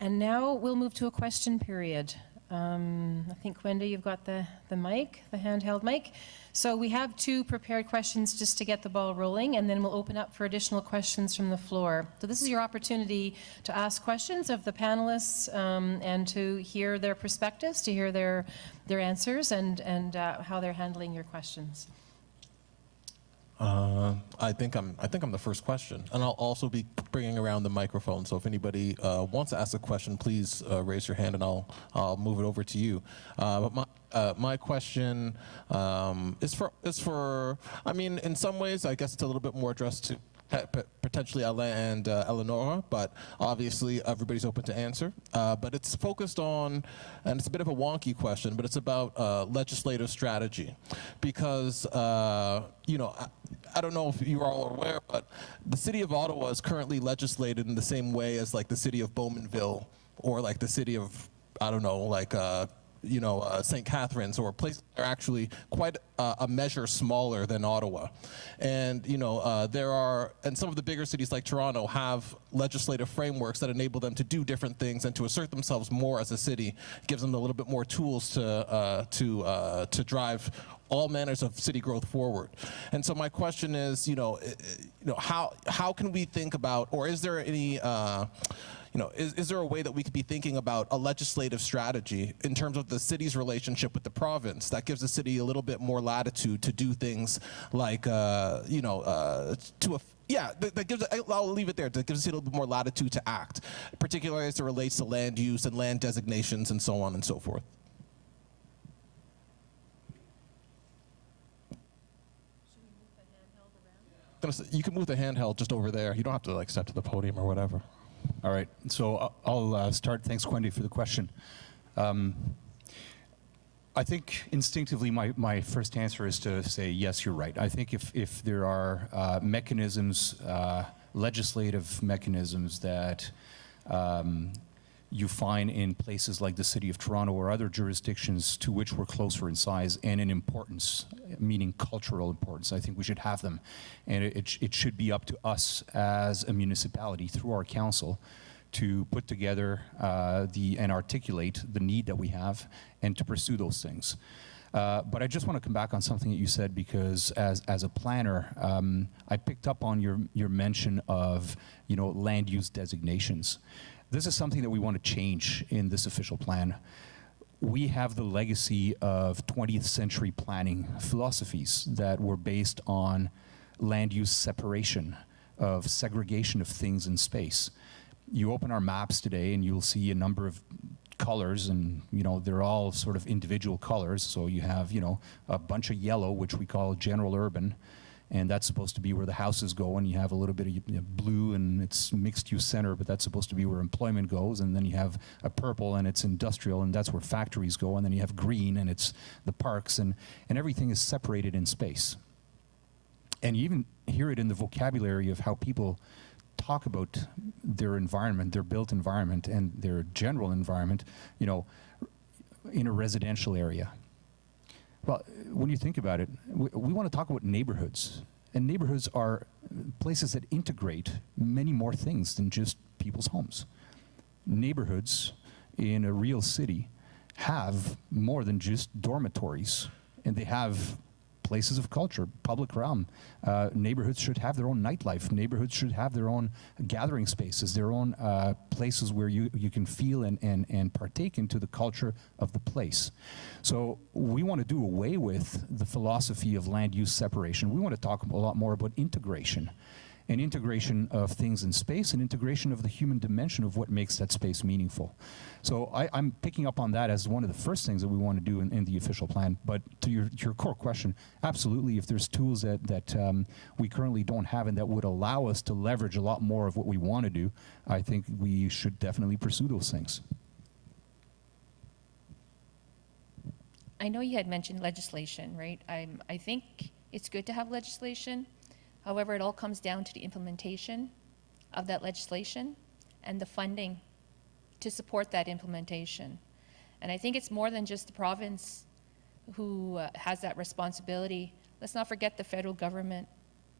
And now we'll move to a question period. I think, Wendy, you've got the mic, the handheld mic. So we have 2 prepared questions just to get the ball rolling, and then we'll open up for additional questions from the floor. So this is your opportunity to ask questions of the panelists and to hear their perspectives, to hear their answers and how they're handling your questions. I think I'm the first question, and I'll also be bringing around the microphone. So if anybody wants to ask a question, please raise your hand, and I'll move it over to you. But my question is for. I mean, in some ways, I guess it's a little bit more addressed to potentially Alain and Eleonora, but obviously everybody's open to answer. But it's focused on, and it's a bit of a wonky question, but it's about legislative strategy. Because, you know, I don't know if you're all aware, but the city of Ottawa is currently legislated in the same way as like the city of Bowmanville or like the city of, I don't know, like, you know, St. Catharines, or places that are actually quite a measure smaller than Ottawa. And, you know, and some of the bigger cities like Toronto have legislative frameworks that enable them to do different things and to assert themselves more as a city. It gives them a little bit more tools to drive all manners of city growth forward. And so my question is, you know, how can we think about, or is there any, you know, is there a way that we could be thinking about a legislative strategy in terms of the city's relationship with the province that gives the city a little bit more latitude to do things like, you know, that gives, I'll leave it there, that gives us a little bit more latitude to act, particularly as it relates to land use and land designations and so on and so forth. You can move the handheld just over there. You don't have to like step to the podium or whatever. All right, so I'll start. Thanks, Wendy, for the question. I think instinctively my first answer is to say, yes, you're right. I think if there are mechanisms, legislative mechanisms that you find in places like the City of Toronto or other jurisdictions to which we're closer in size and in importance, meaning cultural importance, I think we should have them. And it should be up to us as a municipality through our council to put together and articulate the need that we have and to pursue those things. But I just want to come back on something that you said, because as a planner, I picked up on your mention of, you know, land use designations. This is something that we want to change in this official plan. We have the legacy of 20th century planning philosophies that were based on land use separation, of segregation of things in space. You open our maps today and you'll see a number of colors, and you know, they're all sort of individual colors. So you have, you know, a bunch of yellow, which we call general urban, and that's supposed to be where the houses go, and you have a little bit of, you know, blue, and it's mixed use center, but that's supposed to be where employment goes. And then you have a purple, and it's industrial, and that's where factories go. And then you have green, and it's the parks, and everything is separated in space. And you even hear it in the vocabulary of how people talk about their environment, their built environment, and their general environment, you know, in a residential area. Well, when you think about it, we want to talk about neighborhoods. And neighborhoods are places that integrate many more things than just people's homes. Neighborhoods in a real city have more than just dormitories, and they have places of culture, public realm. Neighborhoods should have their own nightlife. Neighborhoods should have their own gathering spaces, their own places where you can feel and partake into the culture of the place. So we want to do away with the philosophy of land use separation. We want to talk a lot more about integration. And integration of things in space, and integration of the human dimension of what makes that space meaningful. So I'm picking up on that as one of the first things that we want to do in the official plan. But to your core question, absolutely, if there's tools that we currently don't have and that would allow us to leverage a lot more of what we want to do, I think we should definitely pursue those things. I know you had mentioned legislation, right? I think it's good to have legislation. However, it all comes down to the implementation of that legislation and the funding to support that implementation. And I think it's more than just the province who has that responsibility. Let's not forget the federal government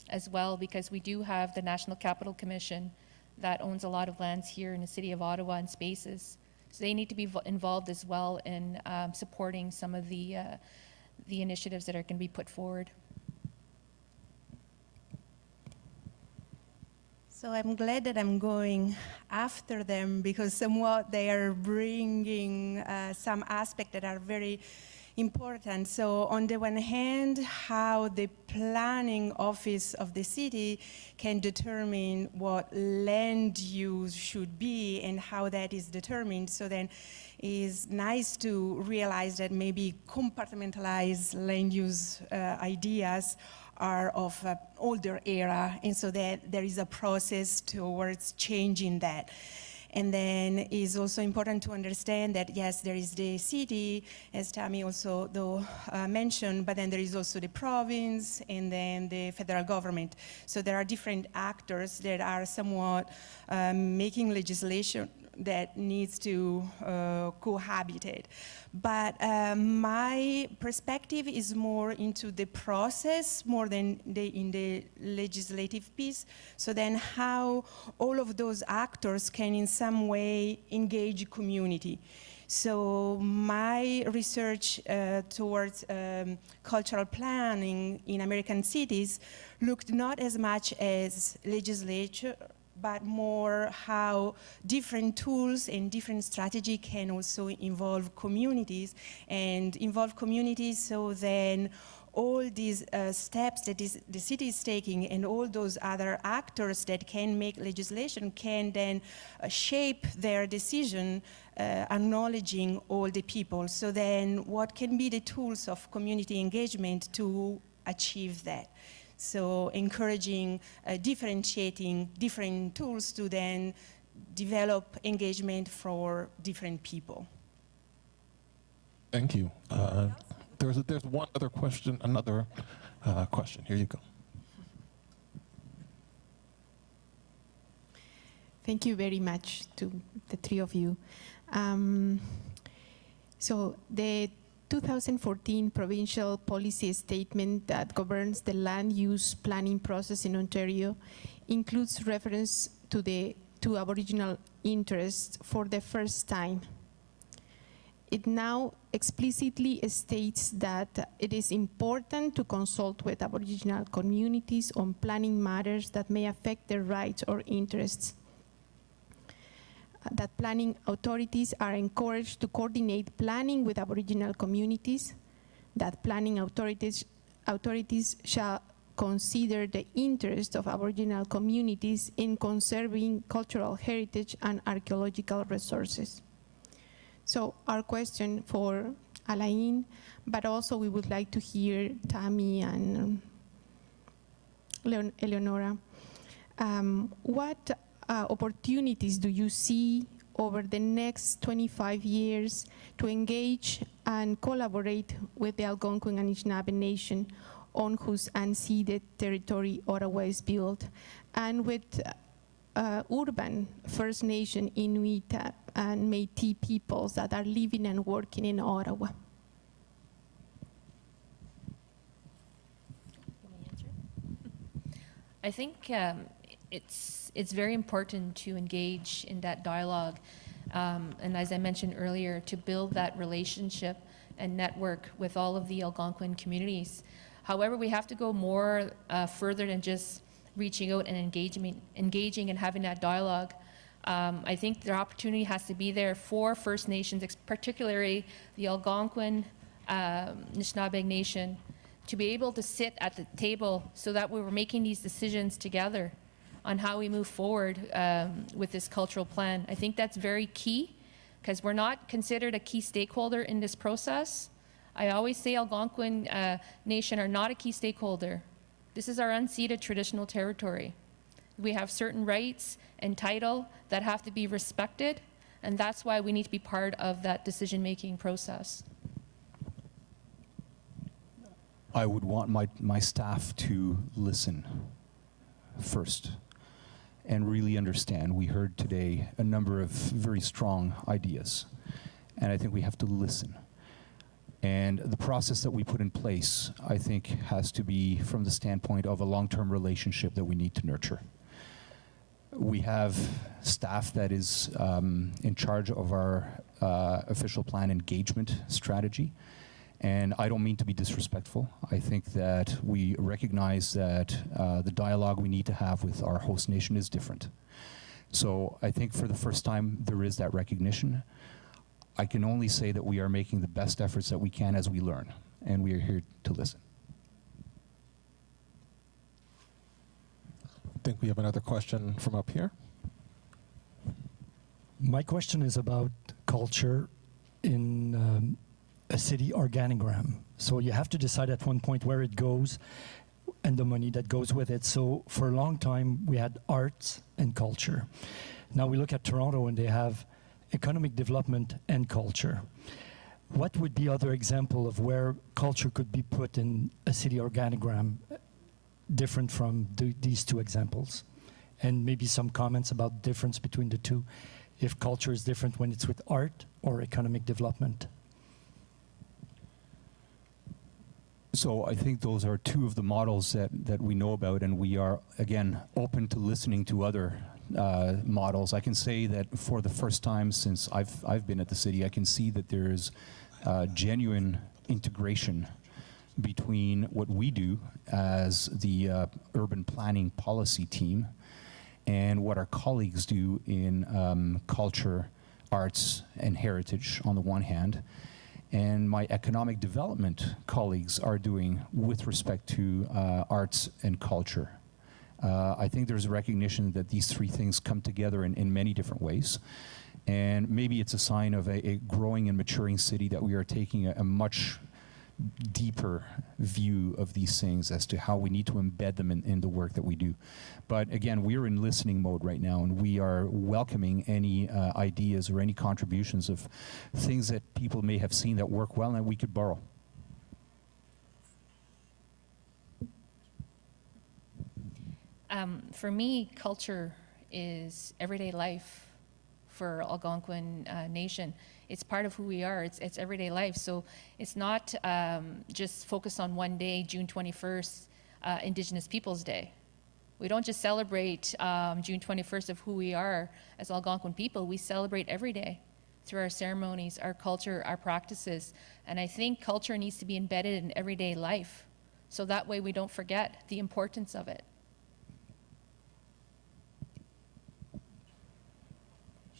as well, because we do have the National Capital Commission that owns a lot of lands here in the city of Ottawa and spaces. So they need to be involved as well in supporting some of the initiatives that are going to be put forward. So I'm glad that I'm going after them, because somewhat they are bringing some aspects that are very important. So on the one hand, how the planning office of the city can determine what land use should be and how that is determined. So then it's nice to realize that maybe compartmentalized land use ideas are of an older era, and so that there is a process towards changing that. And then it's also important to understand that, yes, there is the city, as Tammy also mentioned, but then there is also the province and then the federal government. So there are different actors that are somewhat making legislation that needs to cohabitate. But my perspective is more into the process more than in the legislative piece. So then how all of those actors can in some way engage community. So my research towards cultural planning in American cities looked not as much as legislature, but more how different tools and different strategy can also involve communities, so then all these steps that the city is taking and all those other actors that can make legislation can then shape their decision, acknowledging all the people. So then what can be the tools of community engagement to achieve that? So encouraging, differentiating different tools to then develop engagement for different people. Thank you. There's one other question, another question. Here you go. Thank you very much to the three of you. So the 2014 provincial policy statement that governs the land use planning process in Ontario includes reference to Aboriginal interests for the first time. It now explicitly states that it is important to consult with Aboriginal communities on planning matters that may affect their rights or interests. That planning authorities are encouraged to coordinate planning with Aboriginal communities, that planning authorities shall consider the interest of Aboriginal communities in conserving cultural heritage and archaeological resources. So our question for Alain, but also we would like to hear Tammy and Eleonora. What opportunities do you see over the next 25 years to engage and collaborate with the Algonquin and Anishinaabe Nation on whose unceded territory Ottawa is built, and with urban First Nation, Inuit, and Métis peoples that are living and working in Ottawa? I think it's very important to engage in that dialogue, and as I mentioned earlier, to build that relationship and network with all of the Algonquin communities. However, we have to go more further than just reaching out and engaging and having that dialogue. I think the opportunity has to be there for First Nations, particularly the Algonquin Anishinaabe Nation, to be able to sit at the table so that we were making these decisions together on how we move forward with this cultural plan. I think that's very key, because we're not considered a key stakeholder in this process. I always say Algonquin Nation are not a key stakeholder. This is our unceded traditional territory. We have certain rights and title that have to be respected, and that's why we need to be part of that decision-making process. I would want my staff to listen first and really understand. We heard today a number of very strong ideas, and I think we have to listen. And the process that we put in place, I think, has to be from the standpoint of a long-term relationship that we need to nurture. We have staff that is in charge of our official plan engagement strategy. And I don't mean to be disrespectful. I think that we recognize that the dialogue we need to have with our host nation is different. So I think for the first time, there is that recognition. I can only say that we are making the best efforts that we can as we learn, and we are here to listen. I think we have another question from up here. My question is about culture in a city organogram. So you have to decide at one point where it goes and the money that goes with it. So for a long time, we had arts and culture. Now we look at Toronto and they have economic development and culture. What would be other example of where culture could be put in a city organogram different from these two examples? And maybe some comments about the difference between the two, if culture is different when it's with art or economic development. So I think those are two of the models that we know about, and we are, again, open to listening to other models. I can say that for the first time since I've been at the city, I can see that there's genuine integration between what we do as the urban planning policy team and what our colleagues do in culture, arts, and heritage on the one hand, and my economic development colleagues are doing with respect to arts and culture. I think there's a recognition that these three things come together in many different ways. And maybe it's a sign of a growing and maturing city that we are taking a much deeper view of these things as to how we need to embed them in the work that we do. But again, we're in listening mode right now, and we are welcoming any ideas or any contributions of things that people may have seen that work well and we could borrow. For me, culture is everyday life for Algonquin Nation. It's part of who we are. It's everyday life. So it's not just focused on one day, June 21st, Indigenous Peoples Day. We don't just celebrate June 21st of who we are as Algonquin people. We celebrate every day through our ceremonies, our culture, our practices. And I think culture needs to be embedded in everyday life. So that way we don't forget the importance of it.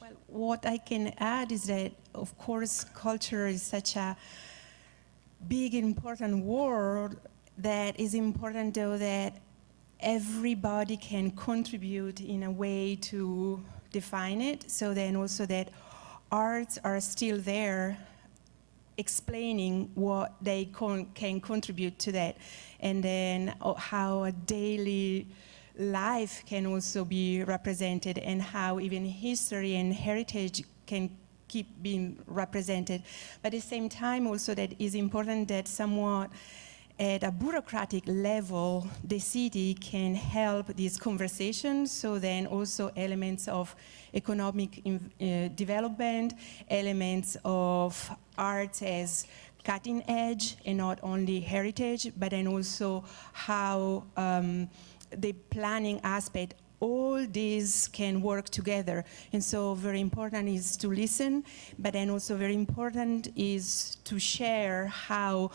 Well, what I can add is that, of course, culture is such a big, important word that is important, though, that everybody can contribute in a way to define it. So then also that arts are still there explaining what they can contribute to that. And then how a daily life can also be represented, and how even history and heritage can keep being represented. But at the same time also that is important that somewhat at a bureaucratic level, the city can help these conversations, so then also elements of economic development, elements of arts as cutting edge and not only heritage, but then also how the planning aspect, all these can work together. And so very important is to listen, but then also very important is to share how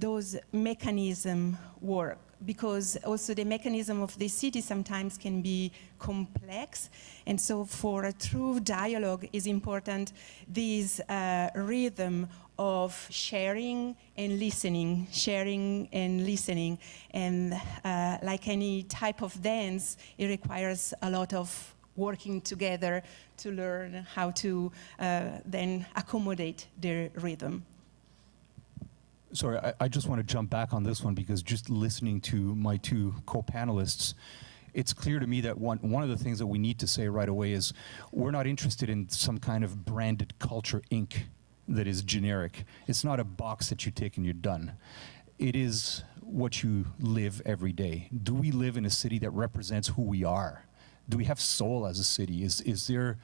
those mechanisms work. Because also the mechanism of the city sometimes can be complex. And so for a true dialogue is important, this rhythm of sharing and listening, and like any type of dance, it requires a lot of working together to learn how to then accommodate the rhythm. Sorry, I just want to jump back on this one, because just listening to my two co-panelists, it's clear to me that one of the things that we need to say right away is we're not interested in some kind of branded culture ink that is generic. It's not a box that you take and you're done. It is what you live every day. Do we live in a city that represents who we are? Do we have soul as a city? Is there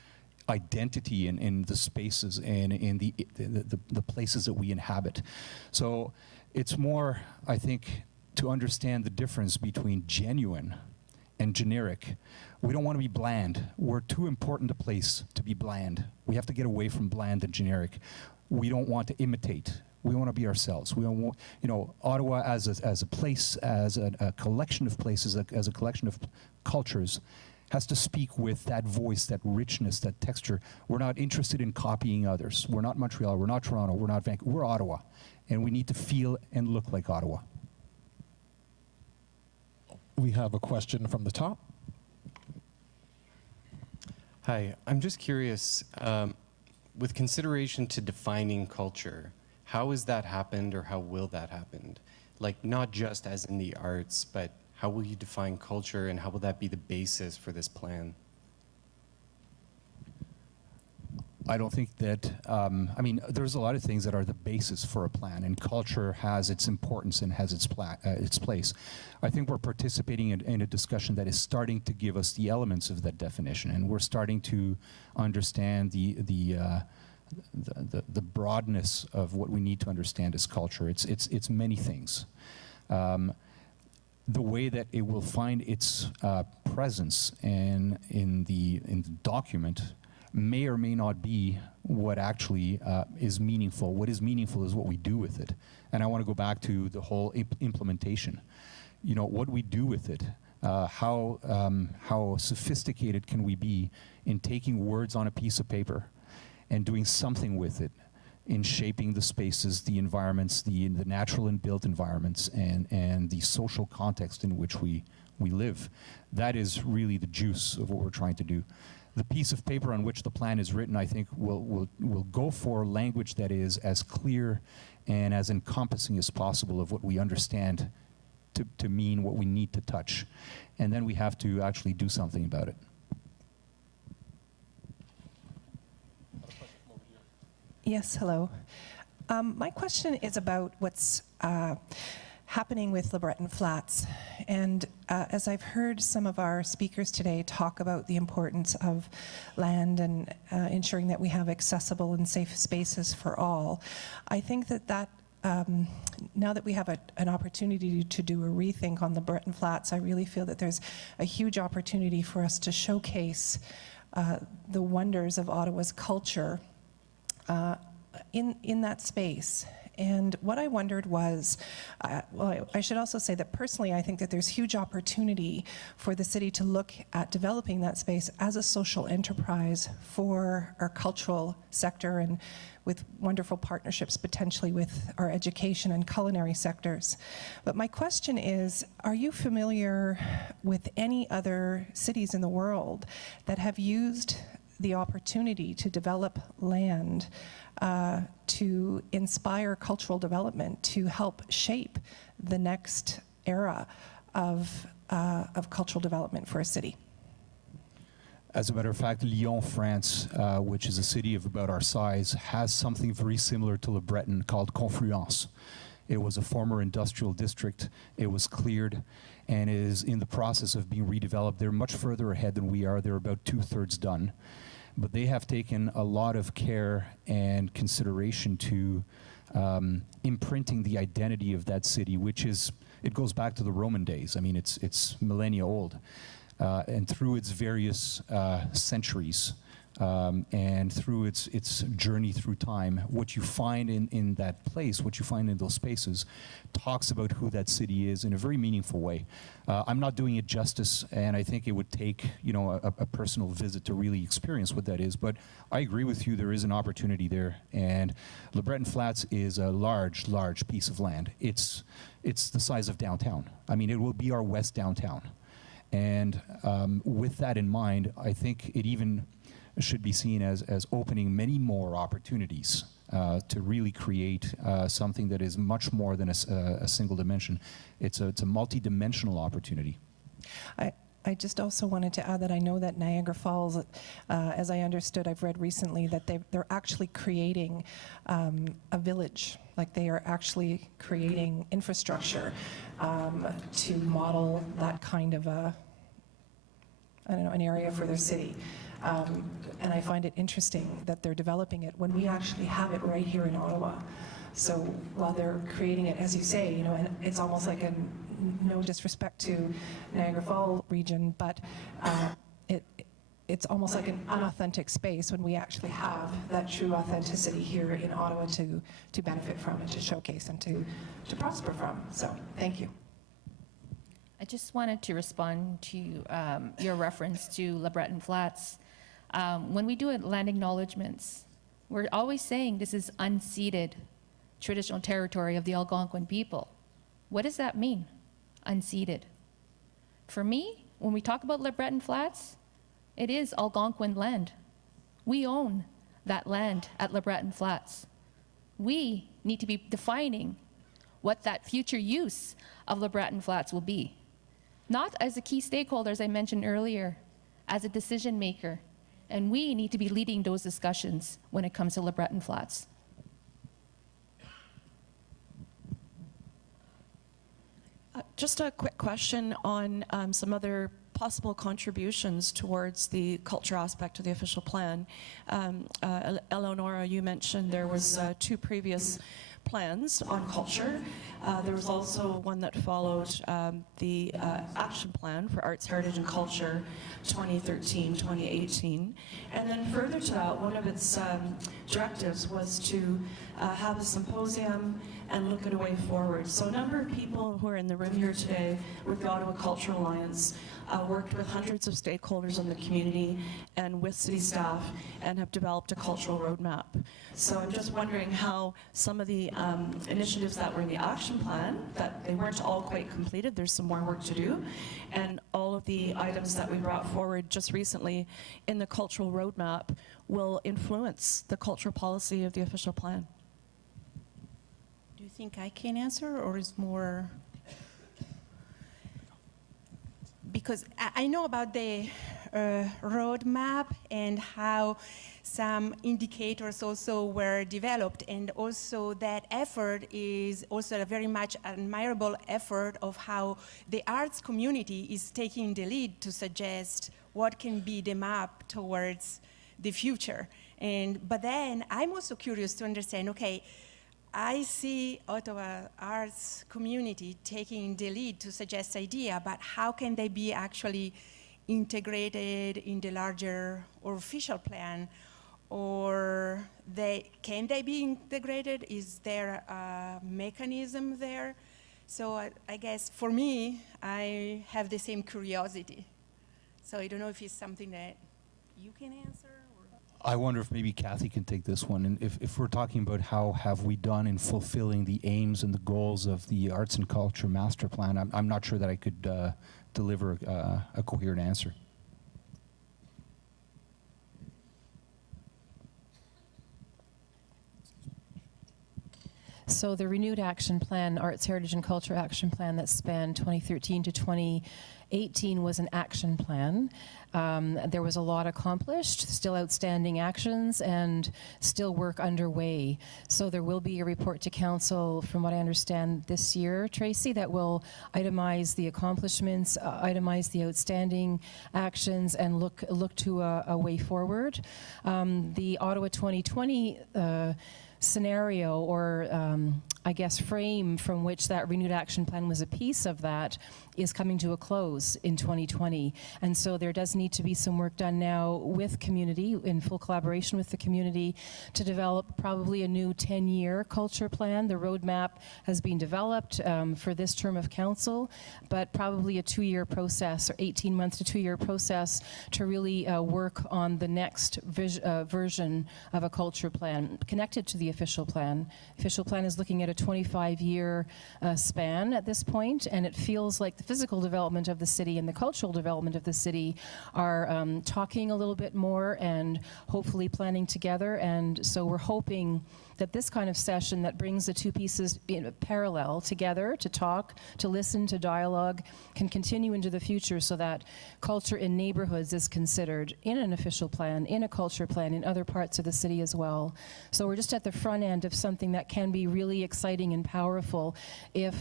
identity in the spaces and in the places that we inhabit? So it's more, I think, to understand the difference between genuine and generic. We don't want to be bland. We're too important a place to be bland. We have to get away from bland and generic. We don't want to imitate. We want to be ourselves. We don't want, Ottawa as a place, as a collection of places, as a collection of cultures, has to speak with that voice, that richness, that texture. We're not interested in copying others. We're not Montreal, we're not Toronto, we're not Vancouver, we're Ottawa. And we need to feel and look like Ottawa. We have a question from the top. Hi, I'm just curious, with consideration to defining culture, how has that happened or how will that happen? Like, not just as in the arts, but how will you define culture and how will that be the basis for this plan? I don't think that, there's a lot of things that are the basis for a plan, and culture has its importance and has its place. I think we're participating in a discussion that is starting to give us the elements of that definition, and we're starting to understand the broadness of what we need to understand as culture. It's many things. The way that it will find its presence in the document may or may not be what actually is meaningful. What is meaningful is what we do with it. And I want to go back to the whole implementation. What we do with it, how sophisticated can we be in taking words on a piece of paper and doing something with it, in shaping the spaces, the environments, the natural and built environments, and the social context in which we live. That is really the juice of what we're trying to do. The piece of paper on which the plan is written, I think, will go for language that is as clear and as encompassing as possible of what we understand to mean what we need to touch. And then we have to actually do something about it. Yes, hello. My question is about what's happening with LeBreton Flats. And as I've heard some of our speakers today talk about the importance of land and ensuring that we have accessible and safe spaces for all, I think that now that we have an opportunity to do a rethink on the LeBreton Flats, I really feel that there's a huge opportunity for us to showcase the wonders of Ottawa's culture in that space. And what I wondered was, I should also say that personally I think that there's huge opportunity for the city to look at developing that space as a social enterprise for our cultural sector, and with wonderful partnerships potentially with our education and culinary sectors. But my question is, are you familiar with any other cities in the world that have used the opportunity to develop land to inspire cultural development, to help shape the next era of cultural development for a city? As a matter of fact, Lyon, France, which is a city of about our size, has something very similar to Le Breton called Confluence. It was a former industrial district. It was cleared and is in the process of being redeveloped. They're much further ahead than we are. They're about 2/3 done. But they have taken a lot of care and consideration to imprinting the identity of that city, which is, it goes back to the Roman days. I mean, it's millennia old. And through its various centuries and through its journey through time, what you find in that place, what you find in those spaces, talks about who that city is in a very meaningful way. I'm not doing it justice, and I think it would take a personal visit to really experience what that is. But I agree with you, there is an opportunity there, and Le Breton Flats is a large, large piece of land. It's the size of downtown. I mean, it will be our west downtown. And with that in mind, I think it even should be seen as opening many more opportunities to really create something that is much more than a single dimension. It's a multi-dimensional opportunity. I just also wanted to add that I know that Niagara Falls, as I understood, I've read recently that they're actually creating a village. Like, they are actually creating infrastructure to model that kind of an area for their city. And I find it interesting that they're developing it when we actually have it right here in Ottawa. So while they're creating it, as you say, and it's almost like no disrespect to Niagara Falls region, but it's almost like an unauthentic space when we actually have that true authenticity here in Ottawa to benefit from and to showcase and to prosper from. So thank you. I just wanted to respond to your reference to Le Breton Flats. When we do land acknowledgements, we're always saying this is unceded traditional territory of the Algonquin people. What does that mean, unceded? For me, when we talk about Le Breton Flats, it is Algonquin land. We own that land at Le Breton Flats. We need to be defining what that future use of Le Breton Flats will be. Not as a key stakeholder, as I mentioned earlier, as a decision maker. And we need to be leading those discussions when it comes to Le Breton Flats. Just a quick question on some other possible contributions towards the culture aspect of the official plan. Eleonora, you mentioned there was 2 previous plans on culture. There was also one that followed the action plan for arts, heritage, and culture 2013-2018. And then further to that, one of its directives was to have a symposium and look at a way forward. So a number of people who are in the room here today with the Ottawa Cultural Alliance worked with hundreds of stakeholders in the community and with city staff and have developed a cultural roadmap. So I'm just wondering how some of the initiatives that were in the action plan, that they weren't all quite completed, there's some more work to do, and all of the items that we brought forward just recently in the cultural roadmap will influence the cultural policy of the official plan. Do you think I can answer, or is more? Because I know about the roadmap and how some indicators also were developed, and also that effort is also a very much admirable effort of how the arts community is taking the lead to suggest what can be the map towards the future. But then I'm also curious to understand, okay, I see Ottawa arts community taking the lead to suggest idea, but how can they be actually integrated in the larger or official plan? Or can they be integrated? Is there a mechanism there? So I guess for me, I have the same curiosity. So I don't know if it's something that you can answer. I wonder if maybe Kathy can take this one. And if we're talking about how have we done in fulfilling the aims and the goals of the Arts and Culture Master Plan, I'm not sure that I could deliver a coherent answer. So the renewed action plan, Arts, Heritage, and Culture Action Plan that spanned 2013 to 2018 was an action plan. There was a lot accomplished, still outstanding actions, and still work underway. So there will be a report to Council, from what I understand, this year, Tracy, that will itemize the accomplishments, itemize the outstanding actions, and look to a way forward. The Ottawa 2020 scenario, or I guess frame from which that renewed action plan was a piece of that, is coming to a close in 2020. And so there does need to be some work done now with community, in full collaboration with the community, to develop probably a new 10-year culture plan. The roadmap has been developed for this term of council, but probably a 2-year process, or 18-month to 2-year process, to really work on the next version of a culture plan connected to the official plan. Official plan is looking at a 25-year span at this point, and it feels like the physical development of the city and the cultural development of the city are talking a little bit more and hopefully planning together. And so we're hoping that this kind of session that brings the two pieces in parallel together to talk, to listen, to dialogue, can continue into the future, so that culture in neighborhoods is considered in an official plan, in a culture plan, in other parts of the city as well. So we're just at the front end of something that can be really exciting and powerful if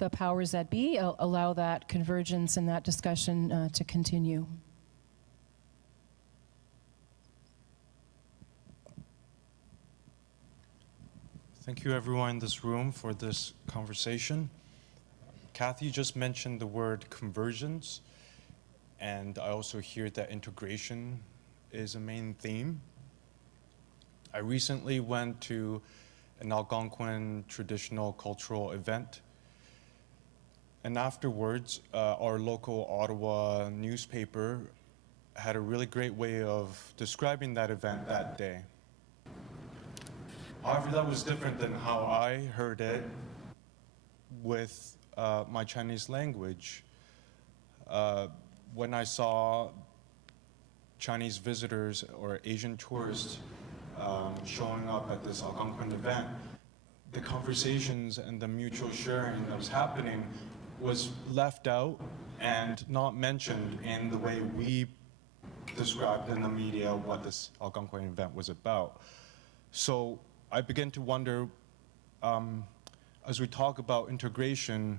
the powers that be allow that convergence and that discussion to continue. Thank you everyone in this room for this conversation. Kathy just mentioned the word conversions, and I also hear that integration is a main theme. I recently went to an Algonquin traditional cultural event, and afterwards, our local Ottawa newspaper had a really great way of describing that event that day. However, that was different than how I heard it with my Chinese language. When I saw Chinese visitors or Asian tourists showing up at this Algonquin event, the conversations and the mutual sharing that was happening was left out and not mentioned in the way we described in the media what this Algonquin event was about. So I begin to wonder, as we talk about integration,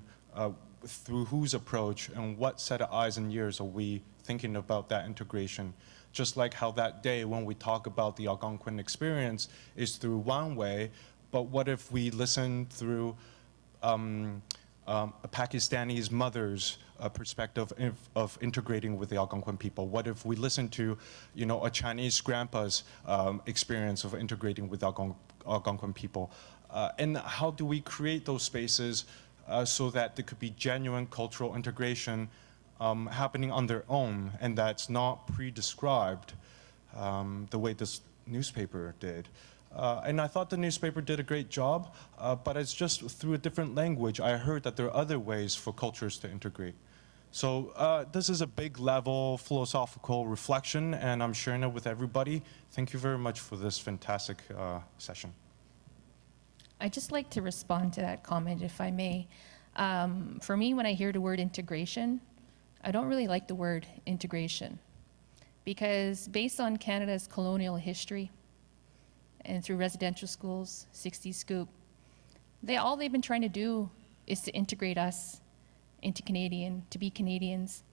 through whose approach and what set of eyes and ears are we thinking about that integration? Just like how that day when we talk about the Algonquin experience is through one way, but what if we listen through a Pakistani mother's perspective of integrating with the Algonquin people? What if we listen to, a Chinese grandpa's experience of integrating with Algonquin people? And how do we create those spaces so that there could be genuine cultural integration happening on their own, and that's not pre-described the way this newspaper did? And I thought the newspaper did a great job, but it's just through a different language. I heard that there are other ways for cultures to integrate. So this is a big level philosophical reflection, and I'm sharing it with everybody. Thank you very much for this fantastic session. I'd just like to respond to that comment, if I may. For me, when I hear the word integration, I don't really like the word integration, because based on Canada's colonial history and through residential schools, 60s Scoop, all they've been trying to do is to integrate us into to be Canadians.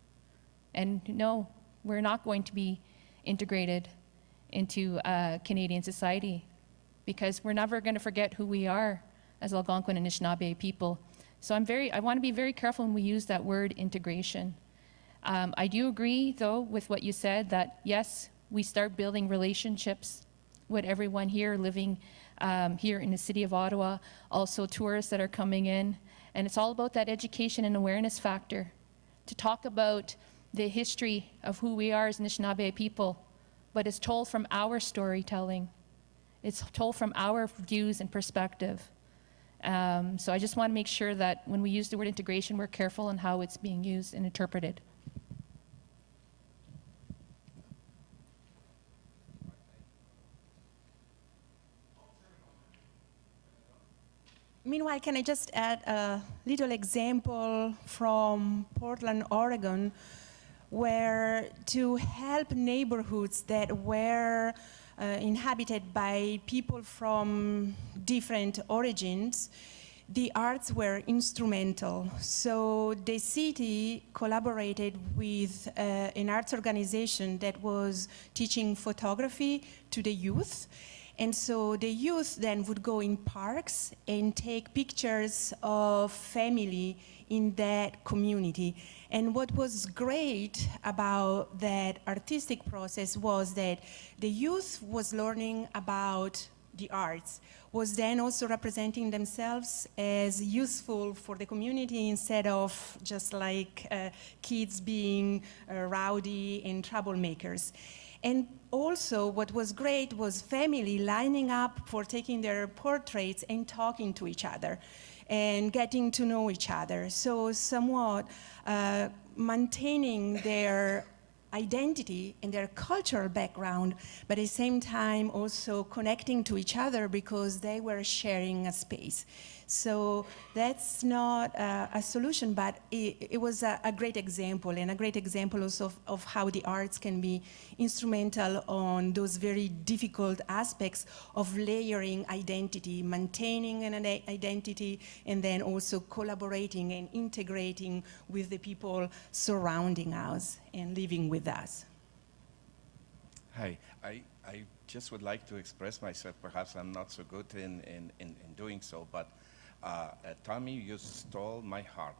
And no, we're not going to be integrated into Canadian society, because we're never going to forget who we are as Algonquin and Anishinaabe people. So I want to be very careful when we use that word integration. I do agree, though, with what you said, that yes, we start building relationships with everyone here living here in the city of Ottawa, also tourists that are coming in. And it's all about that education and awareness factor, to talk about the history of who we are as Anishinaabe people, but it's told from our storytelling. It's told from our views and perspective. So I just want to make sure that when we use the word integration, we're careful on how it's being used and interpreted. Meanwhile, can I just add a little example from Portland, Oregon, where to help neighborhoods that were inhabited by people from different origins, the arts were instrumental. So the city collaborated with an arts organization that was teaching photography to the youth. And so the youth then would go in parks and take pictures of family in that community. And what was great about that artistic process was that the youth was learning about the arts, was then also representing themselves as useful for the community instead of just like kids being rowdy and troublemakers. And also what was great was family lining up for taking their portraits and talking to each other and getting to know each other. So somewhat maintaining their identity and their cultural background, but at the same time also connecting to each other because they were sharing a space. So that's not a solution, but it was a great example, and a great example also of how the arts can be instrumental on those very difficult aspects of layering identity, maintaining an identity, and then also collaborating and integrating with the people surrounding us and living with us. Hi, I just would like to express myself. Perhaps I'm not so good in doing so, but Tommy, you stole my heart.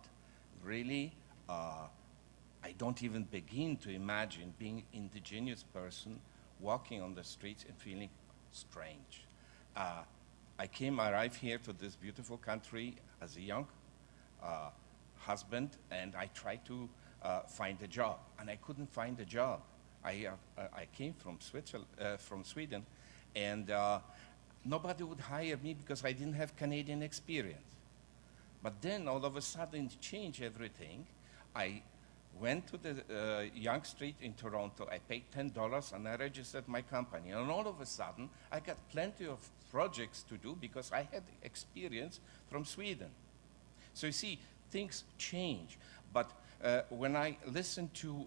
really, I don't even begin to imagine being indigenous person walking on the streets and feeling strange. I arrived here to this beautiful country as a young husband, and I tried to find a job, and I couldn't find a job. I came from Sweden, and nobody would hire me because I didn't have Canadian experience. But then all of a sudden it changed everything. I went to the Yonge Street in Toronto, I paid $10 and I registered my company. And all of a sudden I got plenty of projects to do because I had experience from Sweden. So you see, things change. But when I listened to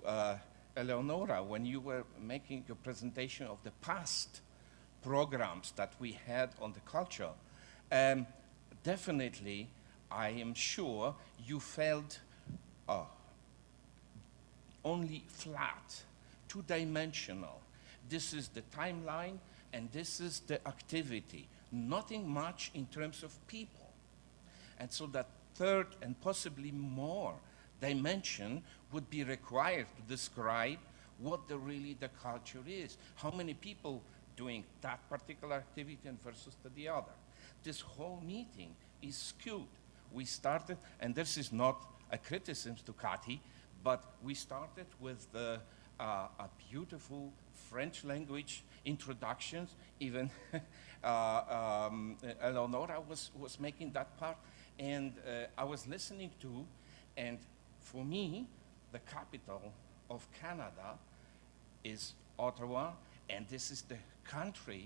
Eleonora, when you were making your presentation of the past programs that we had on the culture, definitely I am sure you felt only flat, two-dimensional. This is the timeline and this is the activity. Nothing much in terms of people. And so that third and possibly more dimension would be required to describe what really the culture is. How many people doing that particular activity and versus the other. This whole meeting is skewed. We started, and this is not a criticism to Cathy, but we started with a beautiful French language introductions. Even Eleonora was making that part, and I was listening to, and for me, the capital of Canada is Ottawa, and this is the country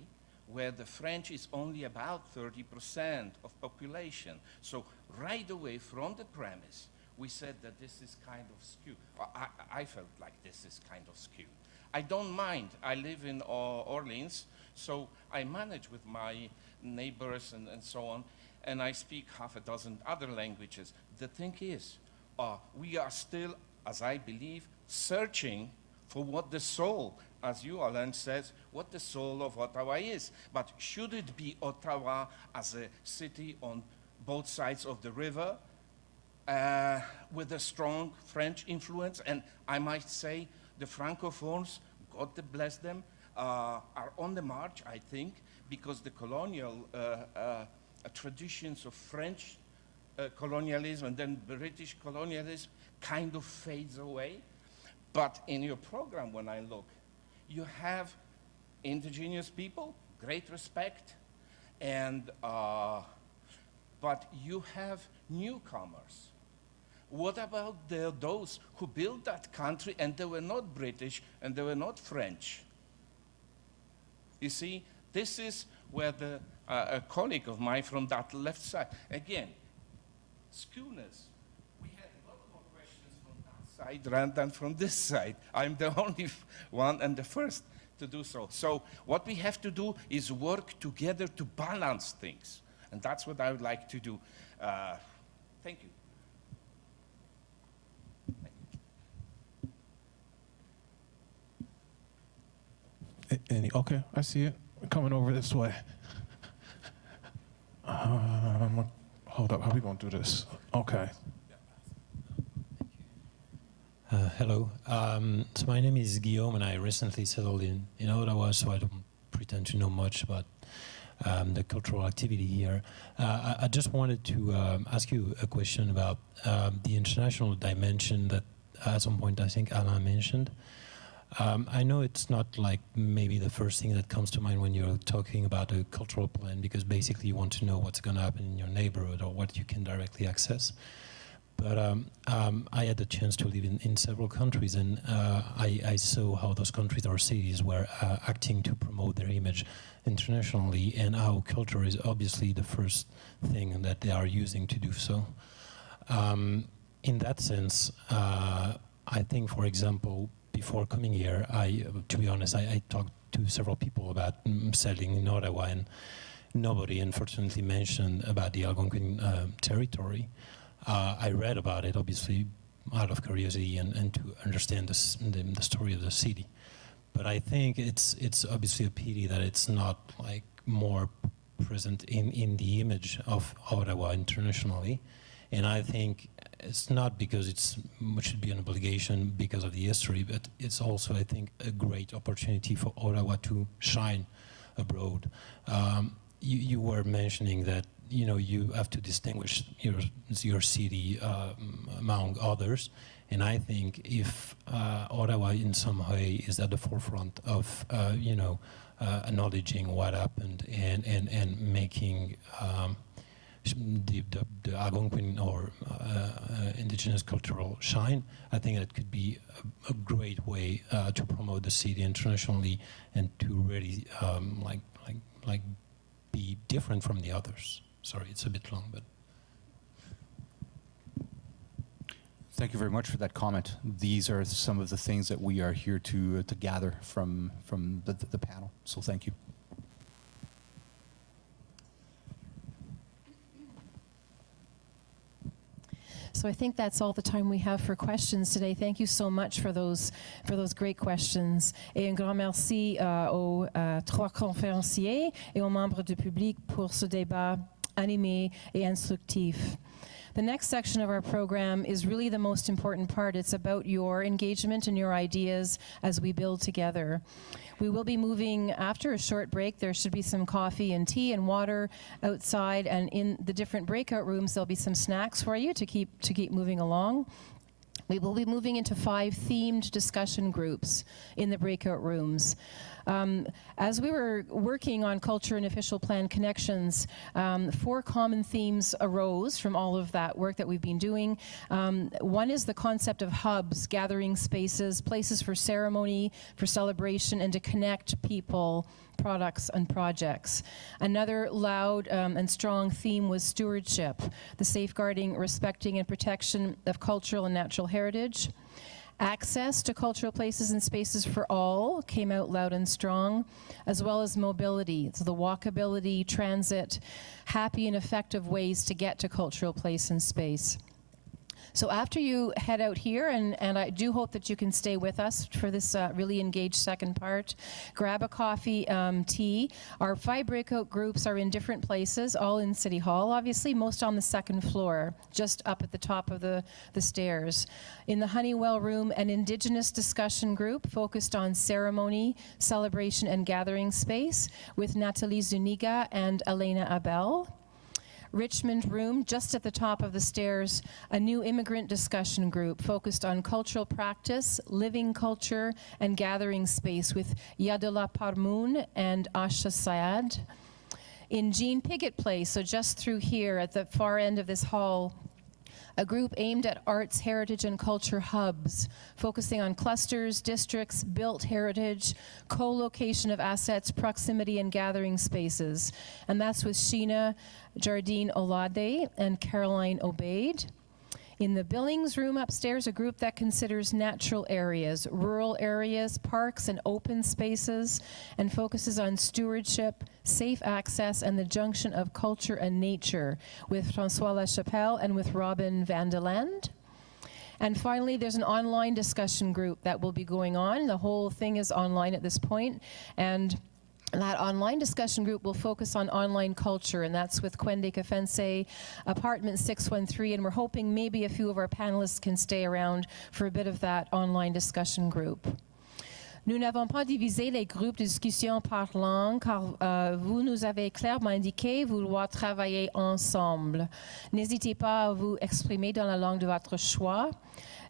where the French is only about 30% of population. So right away from the premise, we said that this is kind of skewed. I felt like this is kind of skewed. I don't mind. I live in Orleans, so I manage with my neighbors and so on, and I speak half a dozen other languages. The thing is, we are still, as I believe, searching for what the soul, as you, Alain, says, what the soul of Ottawa is. But should it be Ottawa as a city on both sides of the river with a strong French influence? And I might say the Francophones, God bless them, are on the march, I think, because the colonial traditions of French colonialism and then British colonialism kind of fades away. But in your program, when I look, you have indigenous people, great respect, and but you have newcomers. What about those who built that country and they were not British and they were not French? You see, this is where a colleague of mine from that left side, again, skewness. We had a lot more questions from that side rather than from this side. I'm the only one and the first to do so. So what we have to do is work together to balance things. And that's what I would like to do. Thank you. Okay, I see it. Coming over this way. Hold up, how are we going to do this? Okay. Hello. So my name is Guillaume, and I recently settled in Ottawa, so I don't pretend to know much about the cultural activity here. I just wanted to ask you a question about the international dimension that at some point I think Alain mentioned. I know it's not like maybe the first thing that comes to mind when you're talking about a cultural plan, because basically you want to know what's going to happen in your neighborhood or what you can directly access. But I had the chance to live in several countries, and I saw how those countries or cities were acting to promote their image internationally, and how culture is obviously the first thing that they are using to do so. In that sense, I think, for example, before coming here, to be honest, I talked to several people about settling in Ottawa, and nobody, unfortunately, mentioned about the Algonquin territory. I read about it, obviously, out of curiosity and to understand the story of the city. But I think it's obviously a pity that it's not like more present in the image of Ottawa internationally. And I think it's not because it should be an obligation because of the history, but it's also, I think, a great opportunity for Ottawa to shine abroad. You were mentioning that you have to distinguish your city among others, and I think if Ottawa in some way is at the forefront of acknowledging what happened and making the Algonquin or indigenous cultural shine, I think that could be a great way to promote the city internationally and to really be different from the others. Sorry, it's a bit long, but. Thank you very much for that comment. These are some of the things that we are here to gather from the panel. So thank you. So I think that's all the time we have for questions today. Thank you so much for those great questions. Et un grand merci aux trois conférenciers et aux membres du public pour ce débat animé et instructif. The next section of our program is really the most important part. It's about your engagement and your ideas as we build together. We will be moving after a short break. There should be some coffee and tea and water outside, and in the different breakout rooms there'll be some snacks for you to keep moving along. We will be moving into 5 themed discussion groups in the breakout rooms. As we were working on Culture and Official Plan Connections, 4 common themes arose from all of that work that we've been doing. One is the concept of hubs, gathering spaces, places for ceremony, for celebration, and to connect people, products, and projects. Another loud and strong theme was stewardship, the safeguarding, respecting, and protection of cultural and natural heritage. Access to cultural places and spaces for all came out loud and strong, as well as mobility, so the walkability, transit, happy and effective ways to get to cultural place and space. So after you head out here, and I do hope that you can stay with us for this really engaged second part, grab a coffee, tea. Our 5 breakout groups are in different places, all in City Hall, obviously, most on the 2nd floor, just up at the top of the stairs. In the Honeywell room, an Indigenous discussion group focused on ceremony, celebration, and gathering space with Nathalie Zuniga and Elena Abel. Richmond room, just at the top of the stairs, a new immigrant discussion group focused on cultural practice, living culture, and gathering space with Yadola Parmoun and Asha Syed. In Jean Piggott Place, so just through here at the far end of this hall, a group aimed at arts, heritage, and culture hubs, focusing on clusters, districts, built heritage, co-location of assets, proximity, and gathering spaces. And that's with Sheena Jardine Olade and Caroline Obaid. In the Billings room upstairs, a group that considers natural areas, rural areas, parks, and open spaces, and focuses on stewardship, safe access, and the junction of culture and nature with François Lachapelle and with Robin Van de Land. And finally, there's an online discussion group that will be going on. The whole thing is online at this point, and that online discussion group will focus on online culture, and that's with Kwende Kafense, Apartment 613, and we're hoping maybe a few of our panelists can stay around for a bit of that online discussion group. Nous n'avons pas divisé les groupes de discussion par langue, car vous nous avez clairement indiqué vouloir travailler ensemble. N'hésitez pas à vous exprimer dans la langue de votre choix.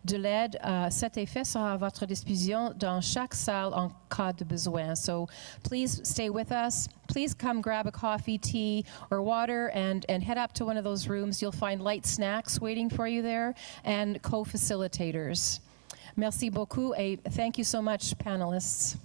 De l'aide à cet effet sera à votre disposition dans chaque salle en cas de besoin. So please stay with us. Please come grab a coffee, tea, or water and head up to one of those rooms. You'll find light snacks waiting for you there and co-facilitators. Merci beaucoup, et thank you so much, panelists.